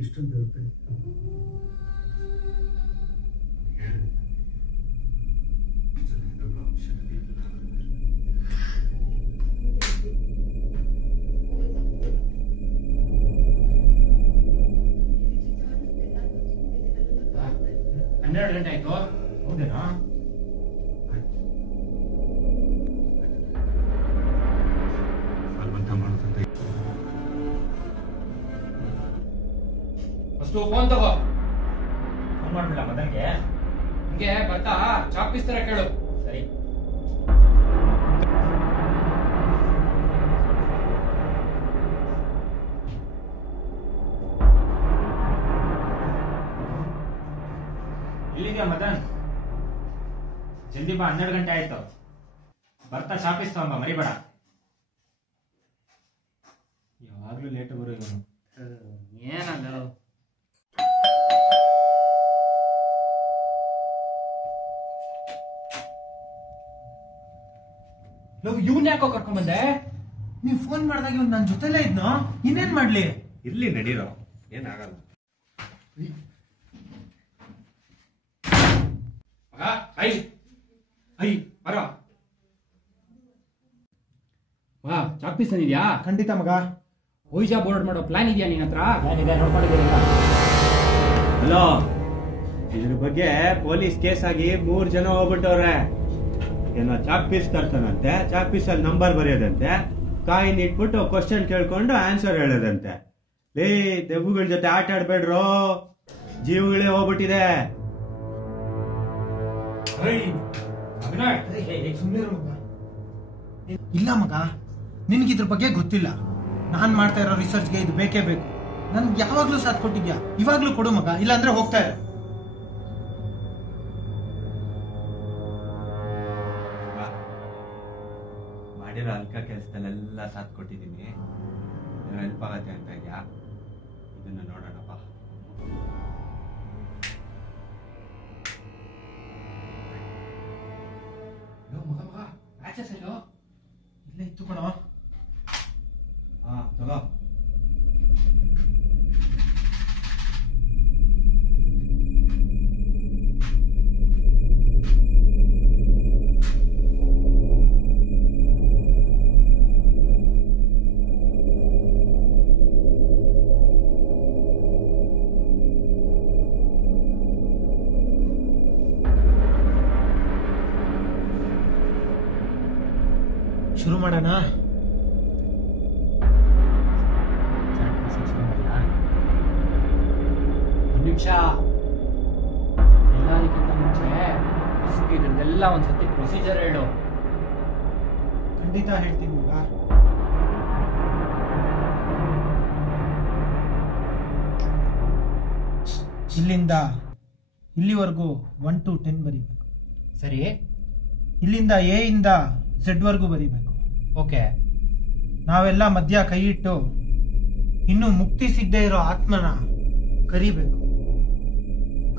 ಇಷ್ಟೊಂದು ಇರುತ್ತೆ. ಹನ್ನೆರಡು ಗಂಟೆ ಆಯ್ತು. ಹೌದೇನಾ? ಫಸ್ಟು ಫೋನ್ ತಗೋ. ಫೋನ್ ಮಾಡ್ಬಿಡ ಮದನ್ಗೆ. ಹಂಗೆ ಬರ್ತಾ ಚಾಪಿಸ್ತಾರ ಕೇಳು. ಸರಿ. ಇಲ್ಲಿಗೆ ಮದನ್, ಜಲ್ದಿ ಬಾ, 12 ಗಂಟೆ ಆಯ್ತು. ಬರ್ತಾ ಚಾಪಿಸ್ತಾವಂಬ, ಮರಿಬೇಡ. ಯಾವಾಗ್ಲೂ ಲೇಟ್ ಬರೋ ಇವನು. ಏನಲ್ಲ ಇವನ್ ಯಾಕೋ ಕರ್ಕೊಂಡ್ ಬಂದೆ? ನೀವ್ ಫೋನ್ ಮಾಡಿದಾಗ ಇವ್ನು ನನ್ನ ಜೊತೆಲೇ ಇದ್ನೋ? ಇನ್ನೇನ್ ಮಾಡ್ಲಿ? ಇರ್ಲಿ, ನಡೀರೋ, ಏನಾಗಲ್ಲ. ಬರೋ. ವಾ, ಚಾಕ್ಪೀಸ್ ತಂದಿದ್ಯಾ? ಖಂಡಿತ ಮಗ. ಓಯ್ಜಾ ಬೋರ್ಡ್ ಮಾಡೋ ಪ್ಲಾನ್ ಇದೆಯಾ ನಿನ್ನ ಹತ್ರ? ಏನಿದೆ ನೋಡ್ಕೊಂಡಿದ್ದೀರಿ? ಹಲೋ, ಇದ್ರ ಬಗ್ಗೆ ಪೊಲೀಸ್ ಕೇಸ್ ಆಗಿ 3 ಜನ ಹೋಗ್ಬಿಟ್ಟವ್ರೆ. ಏನೋ ಚಾಕ್ ಪೀಸ್ ತರ್ತಾನಂತೆ, ಚಾಕ್ ಪೀಸ್ ಅಲ್ಲಿ ನಂಬರ್ ಬರೆಯೋದಂತೆ, ಕಾಯಿನ್ ಇಟ್ಬಿಟ್ಟು ಕ್ವಶನ್ ಕೇಳ್ಕೊಂಡು ಆನ್ಸರ್ ಹೇಳೋದಂತೆ. ದೆವ್ವಗಳ ಜೊತೆ ಆಟ ಆಡ್ಬೇಡ್ರೋ, ಜೀವಗಳೇ ಹೋಗ್ಬಿಟ್ಟಿದೆ. ಇಲ್ಲ ಮಗ, ನಿನ್ಗಿದ್ರ ಬಗ್ಗೆ ಗೊತ್ತಿಲ್ಲ. ನಾನ್ ಮಾಡ್ತಾ ಇರೋ ರಿಸರ್ಚ್ಗೆ ಇದು ಬೇಕೇ ಬೇಕು. ನನ್ಗೆ ಯಾವಾಗ್ಲೂ ಸಾಥ್ ಕೊಟ್ಟಿದ್ಯಾ, ಇವಾಗ್ಲೂ ಕೊಡು ಮಗ, ಇಲ್ಲಾಂದ್ರೆ ಹೋಗ್ತಾ ಇರೋ. ಮಾಡಿರೋ ಅಲ್ಕ ಕೆಲಸದಲ್ಲೆಲ್ಲ ಸಾಥ್ ಕೊಟ್ಟಿದ್ದೀನಿ, ಹೆಲ್ಪ್ ಆಗತ್ತೆ ಅಂತ ಇದೆಯಾ? ಇದನ್ನ ನೋಡೋಣಪ್ಪ. ಇಲ್ಲ ಇತ್ತು ಕಣ. ತಗೋ. ಶುರು ಮಾಡೋಣ. ಒಂದು ನಿಮಿಷ. ಎಲ್ಲದಕ್ಕಿಂತ ಮುಂಚೆ ಇದ್ರದ್ದೆಲ್ಲ ಒಂದ್ಸತಿ ಪ್ರೊಸೀಜರ್ ಹೇಳು. ಖಂಡಿತ ಹೇಳ್ತೀನಿ ಮಗ. ಇಲ್ಲಿಂದ ಇಲ್ಲಿವರೆಗೂ 1 to 10 ಬರೀಬೇಕು. ಸರಿ. ಇಲ್ಲಿಂದ ಎ ಇಂದ ಝೆಡ್ ವರ್ಗೂ ಬರೀಬೇಕು. ಓಕೆ. ನಾವೆಲ್ಲ ಮಧ್ಯ ಕೈ ಇಟ್ಟು ಇನ್ನು ಮುಕ್ತಿ ಸಿಗದೆ ಇರೋ ಆತ್ಮನ ಕರಿಬೇಕು.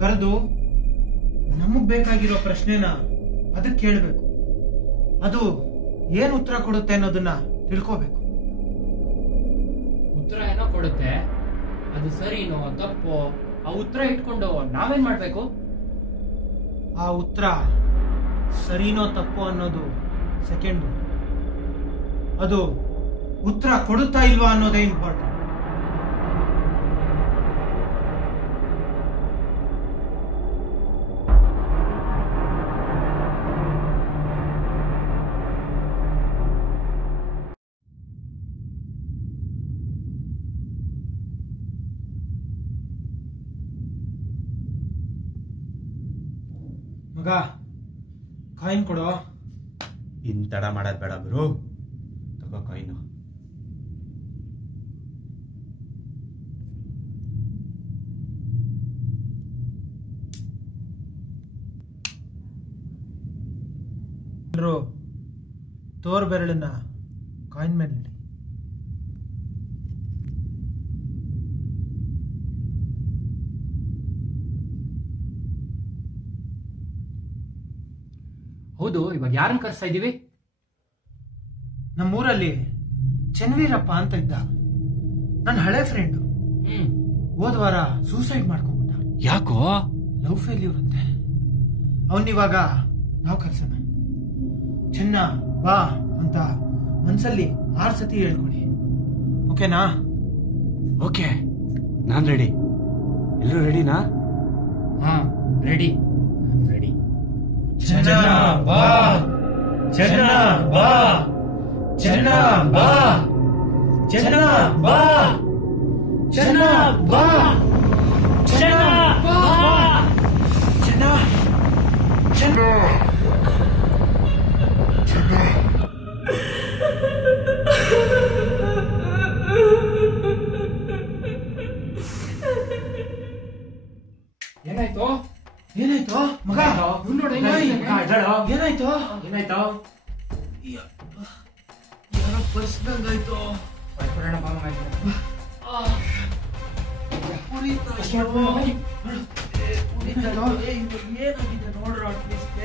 ಕರೆದು ನಮಗ್ ಬೇಕಾಗಿರೋ ಪ್ರಶ್ನೆನ ಅದಕ್ಕೆ ಕೇಳಬೇಕು. ಅದು ಏನ್ ಉತ್ತರ ಕೊಡುತ್ತೆ ಅನ್ನೋದನ್ನ ತಿಳ್ಕೋಬೇಕು. ಉತ್ತರ ಏನೋ ಕೊಡುತ್ತೆ, ಅದು ಸರಿನೋ ತಪ್ಪೋ ಆ ಉತ್ತರ ಇಟ್ಕೊಂಡು ನಾವೇನ್ ಮಾಡ್ಬೇಕು? ಆ ಉತ್ತರ ಸರಿನೋ ತಪ್ಪೋ ಅನ್ನೋದು ಸೆಕೆಂಡ್. ಅದು ಉತ್ತರ ಕೊಡುತ್ತಾ ಇಲ್ವಾ ಅನ್ನೋದೇ ಇಂಪಾರ್ಟೆಂಟ್. ಮಗ, ಕಾಯಿನ್ ಕೊಡೋ. ಇನ್ ತಡ ಮಾಡೋದ್ ಬೇಡ ಗುರು, ತಗೋ ಕಾಯಿನು. ತೋರ್ ಬೆರಳನ್ನ ಕಾಯಿನ್ ಮೇಲೆ ಇಡಿ. ಹೌದು, ಇವಾಗ ಯಾರನ್ನ ಕರೆಸ್ತಾ ಇದೀವಿ? ನಮ್ಮೂರಲ್ಲಿ ಚೆನ್ವೀರಪ್ಪ ಅಂತ ಇದ್ದ, ನನ್ನ ಹಳೆ ಫ್ರೆಂಡು. ಹೋದ ವಾರ ಸೂಸೈಡ್ ಮಾಡ್ಕೊಂಡ್ಬಿಟ್ಟ. ಯಾಕೋ? ಲವ್ ಫೇಲ್ಯೂರ್ ಅಂತೆ. ಅವನಿವಾಗ ನಾವು ಕಲ್ಸೋಣ. ಚೆನ್ನ ಬಾ ಅಂತ ಮನ್ಸಲ್ಲಿ 6 ಸತಿ ಹೇಳ್ಕೊಡಿ. ಓಕೆನಾ? ಓಕೆ, ನಾನ್ ರೆಡಿ. ಎಲ್ಲರೂ ರೆಡಿನಾ? ಹಾ, ರೆಡಿ. ರೆಡಿ. ಚೆನ್ನ ಬಾ, ಚೆನ್ನ ಬಾ, ಚೆನ್ನ ಬಾ, ಚೆನ್ನ ಬಾ, ಚೆನ್ನ ಬಾ, ಚೆನ್ನ ಬಾ, ಚೆನ್ನ ಚೆನ್ನ ಏನಾಯ್ತು? ಏನಾಯ್ತು ಮಗ? ಇವ್ನ್ ನೋಡು, ಏನಾಯ್ತು? ಏನಾಯ್ತು? ಯಾರೋ ಪರ್ಸ್ದಂಗಾಯ್ತು. ಏನಾಗಿದೆ ನೋಡ್ರ ಅಟ್ಲೀಸ್ಟ್.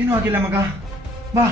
ಏನೂ ಆಗಿಲ್ಲ ಮಗ, ಬಾ.